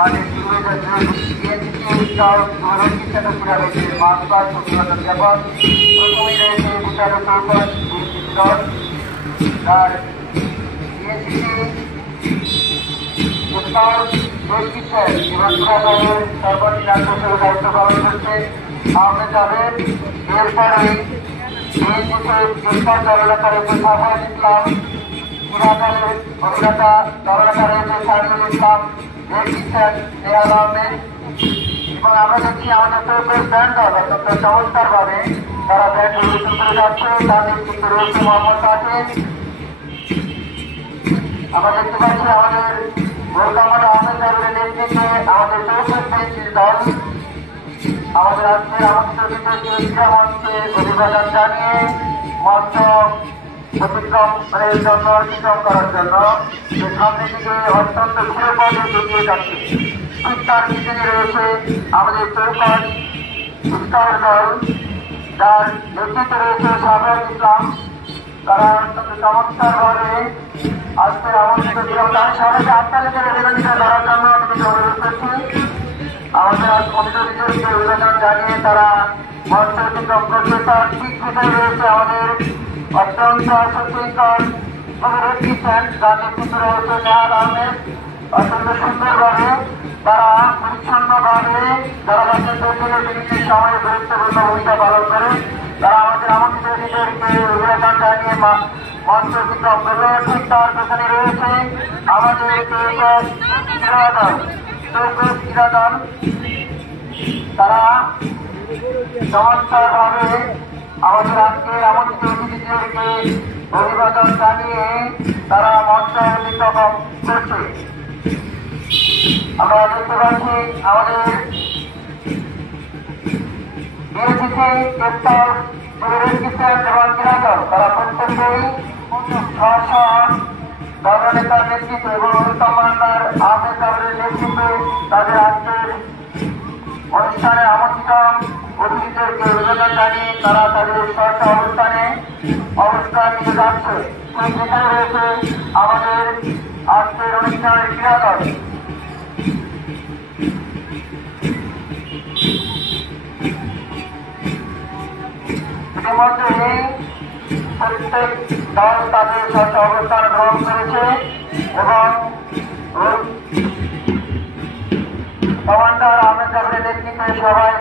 মানে শুরু হয়েছে মানবাদ প্রতিবাদন জ্ঞাপন প্রথমেই রয়েছে বিচার চৌকট তার সর্বাধিক দায়িত্ব পালন করছে আহমেদ আবেদ। এরপরে গ্রেফতার দলনেতা রয়েছে সাফায়াত ইসলাম, পুরাতনের অভিনেতা দলনেতা রয়েছে সাইদুল ইসলাম, নেহাল আহমেদ। এবং আমরা দেখছি আমাদের তরফের ব্যান্ড দল অত্যন্ত চমৎকার ভাবে তারা ব্যান্ড পরিবেশন করে যাচ্ছে। তাদের কিন্তু রয়েছে মোহাম্মদ তাকিব। আমরা দেখতে পাচ্ছি আমাদের গোলকামাল আহমেদ আবেদের নেতৃত্বে আমাদের তরফের পেয়েছি দল আমাদের আজকের আমন্ত্রিত ক্রীড়া মঞ্চে অভিবাদন জানিয়ে মঞ্চ অতিক্রমের জন্য অতিক্রম করার জন্য সামনের দিকে অত্যন্ত সুরপদে এগিয়ে যাচ্ছে। ঠিক তার পিছনে রয়েছে আমাদের চৌকট ইফতার দল, যার নেতৃত্বে রয়েছে সাফায়াত ইসলাম। তারা অত্যন্ত চমৎকার ভাবে আজকের আমন্ত্রিত তার সবাইকে আত্মালিকের নিবেদিত করার জন্য অনুরোধ করছি। আমাদের অতিথিদেরকে অভিবাদন জানিয়ে তারা মঞ্চ অতিক্রম করছে। তার ঠিক পিছনে রয়েছে আমাদের অত্যন্ত সচেতন যার নেতৃত্বে রয়েছে নেহাল আহমেদ। অত্যন্ত সুন্দরভাবে তারা পরিচ্ছন্নভাবে যারা রাজ্যের বিভিন্ন সময়ে গুরুত্বপূর্ণ ভূমিকা পালন করে তারা আমাদের আমন্ত্রিত অতিথিদেরকে অভিবাদন জানিয়ে মঞ্চ অতিক্রম করবে। ঠিক তার পেছনে রয়েছে আমাদের ক্রীড়া দল। তারা চমৎকার ভাবে আমাদের আজকের আমন্ত্রিত অতিথিদেরকে অভিবাদন জানিয়ে তারা মঞ্চ অতিক্রম করছে। আমরা দেখতে পাচ্ছি আমাদের এবং ক্রীড়া দল তারা প্রত্যেকেই দলনেতার নেতৃত্বে এবং কমান্ডার আহমেদ আবেদের নেতৃত্বে তাদের আজকের অনুষ্ঠানে আমন্ত্রিত অতিথিদেরকে অভিবাদন জানিয়ে তারা তাদের স্ব অবস্থান নিয়ে যাচ্ছে। সেখানে রয়েছে আমাদের আজকের অনুষ্ঠানের ক্রীড়া দল। ইতিমধ্যে প্রত্যেক দল তাদের স্ব অবস্থান গ্রহণ করেছে এবং কমান্ডার আহমেদ আবেদের নেতৃত্বে সবাই